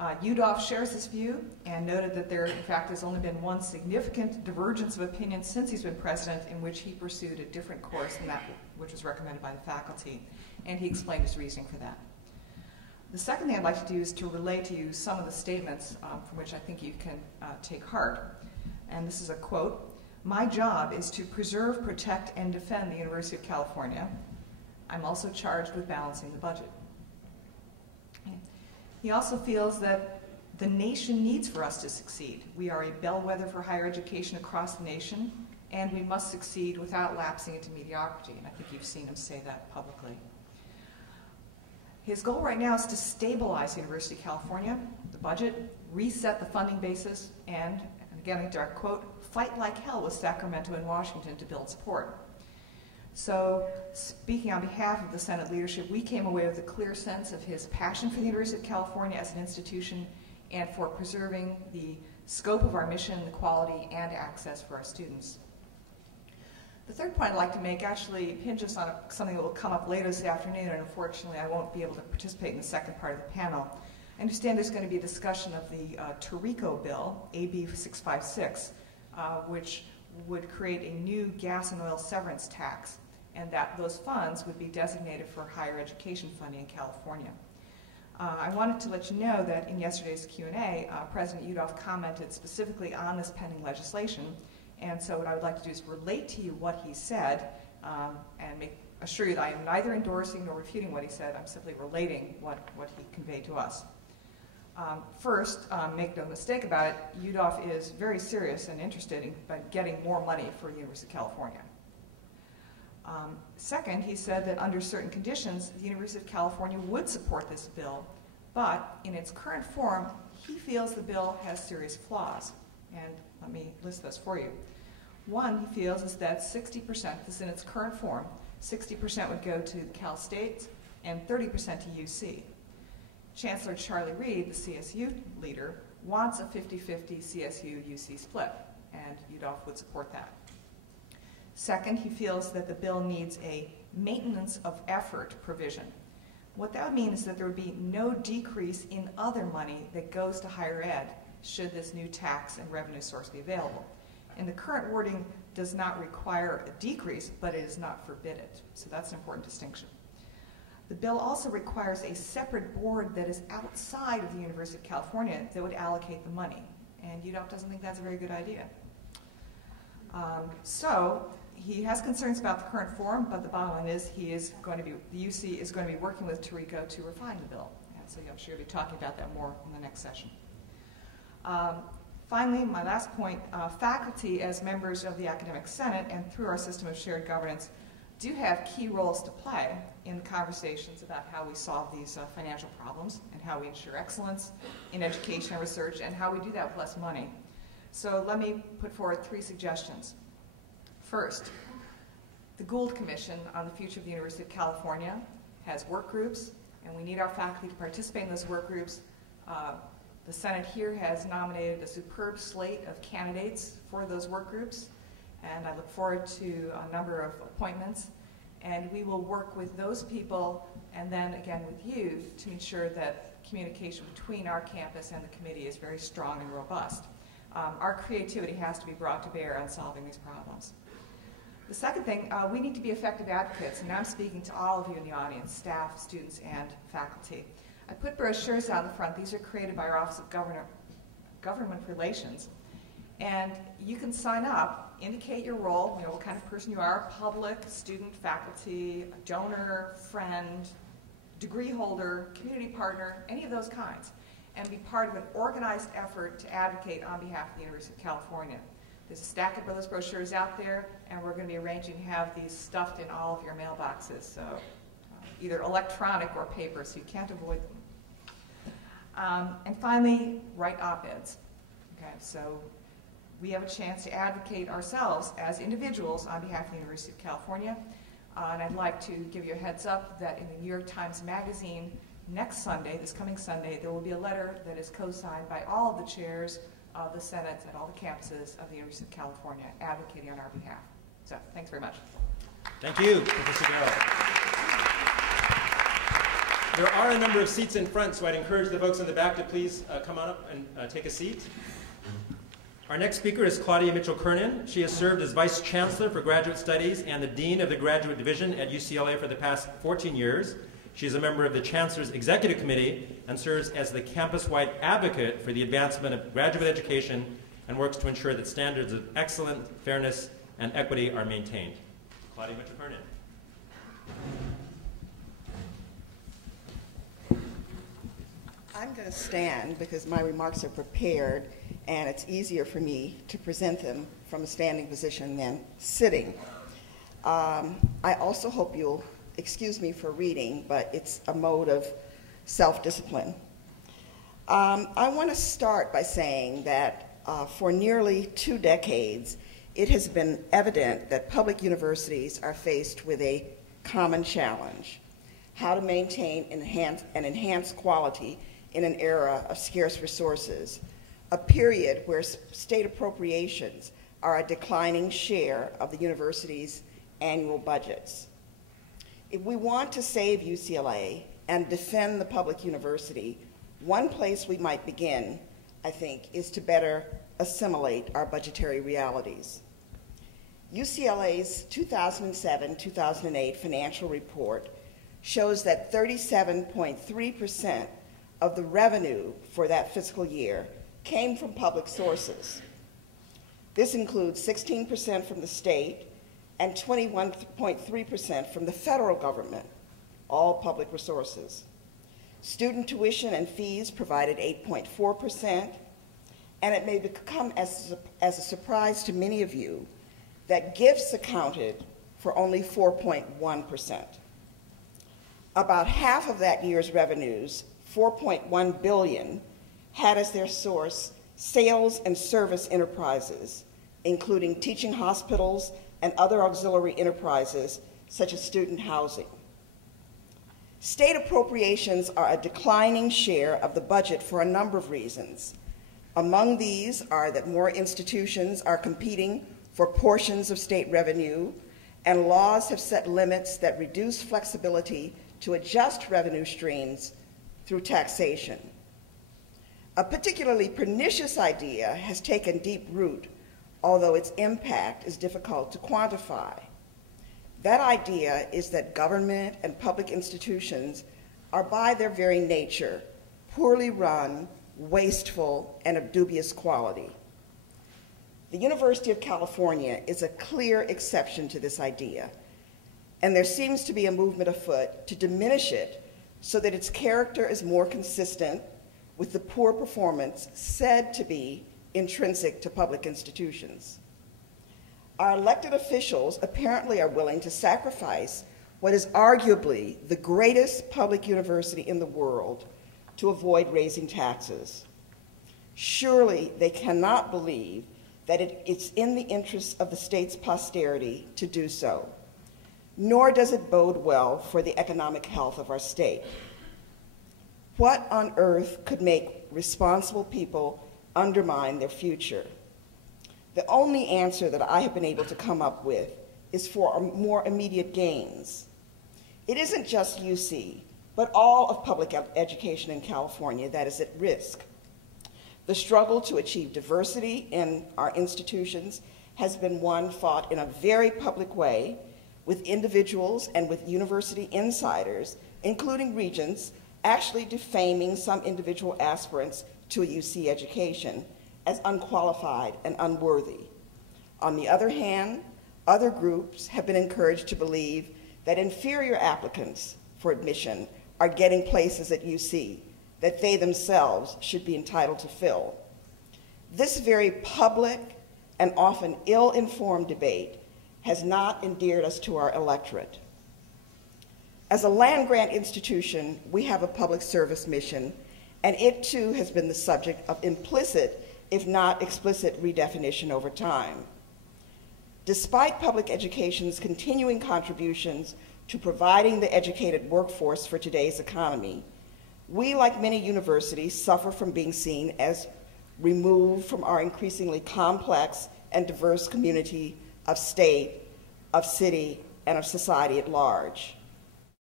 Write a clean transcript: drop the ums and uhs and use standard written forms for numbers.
UDOF shares this view and noted that there, in fact, has only been one significant divergence of opinion since he's been president, in which he pursued a different course than that which was recommended by the faculty, and he explained his reasoning for that. The second thing I'd like to do is to relay to you some of the statements from which I think you can take heart. And this is a quote: "My job is to preserve, protect, and defend the University of California. I'm also charged with balancing the budget." He also feels that the nation needs for us to succeed. We are a bellwether for higher education across the nation, and we must succeed without lapsing into mediocrity. And I think you've seen him say that publicly. His goal right now is to stabilize the University of California, the budget, reset the funding basis, and again, a direct quote, "fight like hell with Sacramento and Washington to build support." So, speaking on behalf of the Senate leadership, we came away with a clear sense of his passion for the University of California as an institution and for preserving the scope of our mission, the quality, and access for our students. The third point I'd like to make actually hinges on something that will come up later this afternoon, and unfortunately I won't be able to participate in the second part of the panel. I understand there's going to be a discussion of the Tarico bill, AB 656, which would create a new gas and oil severance tax, and that those funds would be designated for higher education funding in California. I wanted to let you know that in yesterday's Q&A, President UDOF commented specifically on this pending legislation, and so what I would like to do is relate to you what he said and assure you that I am neither endorsing nor refuting what he said. I'm simply relating what he conveyed to us. First, make no mistake about it, UDOF is very serious and interested in getting more money for the University of California. Second, he said that under certain conditions, the University of California would support this bill, but in its current form, he feels the bill has serious flaws. And let me list those for you. One, he feels, is that 60%, this is in its current form, 60% would go to Cal State and 30% to UC. Chancellor Charlie Reed, the CSU leader, wants a 50-50 CSU-UC split, and UDOF would support that. Second, he feels that the bill needs a maintenance of effort provision. What that would mean is that there would be no decrease in other money that goes to higher ed should this new tax and revenue source be available. And the current wording does not require a decrease, but it does not forbid it. So that's an important distinction. The bill also requires a separate board that is outside of the University of California that would allocate the money. And UDOF doesn't think that's a very good idea. So he has concerns about the current form, but the bottom line is the UC is going to be working with Tarico to refine the bill. And so I'm sure you'll be talking about that more in the next session. Finally, my last point, faculty as members of the Academic Senate and through our system of shared governance do have key roles to play in conversations about how we solve these financial problems and how we ensure excellence in education and research and how we do that with less money. So let me put forward 3 suggestions. First, the Gould Commission on the Future of the University of California has work groups, and we need our faculty to participate in those work groups. The Senate here has nominated a superb slate of candidates for those work groups, and I look forward to a number of appointments. And we will work with those people and then again with you to ensure that communication between our campus and the committee is very strong and robust. Our creativity has to be brought to bear on solving these problems. The second thing, we need to be effective advocates, and I'm speaking to all of you in the audience, staff, students, and faculty. I put brochures out in the front. These are created by our Office of Government Relations. And you can sign up, indicate your role, what kind of person you are, public, student, faculty, donor, friend, degree holder, community partner, any of those kinds, and be part of an organized effort to advocate on behalf of the University of California. There's a stack of those brochures out there, and we're going to be arranging to have these stuffed in all of your mailboxes, so either electronic or paper, so you can't avoid them. And finally, write op-eds. Okay, so we have a chance to advocate ourselves as individuals on behalf of the University of California. And I'd like to give you a heads up that in the New York Times Magazine next Sunday, this coming Sunday, there will be a letter that is co-signed by all of the chairs of the Senate at all the campuses of the University of California advocating on our behalf. So thanks very much. Thank you, Professor Garrell. There are a number of seats in front, so I'd encourage the folks in the back to please come on up and take a seat. Our next speaker is Claudia Mitchell-Kernan. She has served as Vice Chancellor for Graduate Studies and the Dean of the Graduate Division at UCLA for the past 14 years. She is a member of the Chancellor's Executive Committee and serves as the campus-wide advocate for the advancement of graduate education and works to ensure that standards of excellence, fairness, and equity are maintained. Claudia Mitchell-Kernan. I'm going to stand because my remarks are prepared and it's easier for me to present them from a standing position than sitting. I also hope you'll excuse me for reading, but it's a mode of self-discipline. I want to start by saying that for nearly 2 decades, it has been evident that public universities are faced with a common challenge: how to maintain and enhance quality in an era of scarce resources, a period where state appropriations are a declining share of the university's annual budgets. If we want to save UCLA and defend the public university, one place we might begin, I think, is to better assimilate our budgetary realities. UCLA's 2007-2008 financial report shows that 37.3% of the revenue for that fiscal year came from public sources. This includes 16% from the state and 21.3% from the federal government, all public resources. Student tuition and fees provided 8.4%, and it may become as a surprise to many of you that gifts accounted for only 4.1%. About half of that year's revenues, $4.1 billion, had as their source sales and service enterprises, including teaching hospitals and other auxiliary enterprises such as student housing. State appropriations are a declining share of the budget for a number of reasons. Among these are that more institutions are competing for portions of state revenue, and laws have set limits that reduce flexibility to adjust revenue streams through taxation. A particularly pernicious idea has taken deep root, although its impact is difficult to quantify. That idea is that government and public institutions are by their very nature poorly run, wasteful, and of dubious quality. The University of California is a clear exception to this idea, and there seems to be a movement afoot to diminish it so that its character is more consistent with the poor performance said to be intrinsic to public institutions. Our elected officials apparently are willing to sacrifice what is arguably the greatest public university in the world to avoid raising taxes. Surely they cannot believe that it's in the interests of the state's posterity to do so, nor does it bode well for the economic health of our state. What on earth could make responsible people undermine their future? The only answer that I have been able to come up with is for more immediate gains. It isn't just UC, but all of public education in California that is at risk. The struggle to achieve diversity in our institutions has been one fought in a very public way with individuals and with university insiders, including regents, actually defaming some individual aspirants to a UC education as unqualified and unworthy. On the other hand, other groups have been encouraged to believe that inferior applicants for admission are getting places at UC that they themselves should be entitled to fill. This very public and often ill-informed debate has not endeared us to our electorate. As a land-grant institution, we have a public service mission, and it too has been the subject of implicit, if not explicit, redefinition over time. Despite public education's continuing contributions to providing the educated workforce for today's economy, we, like many universities, suffer from being seen as removed from our increasingly complex and diverse community of state, of city, and of society at large.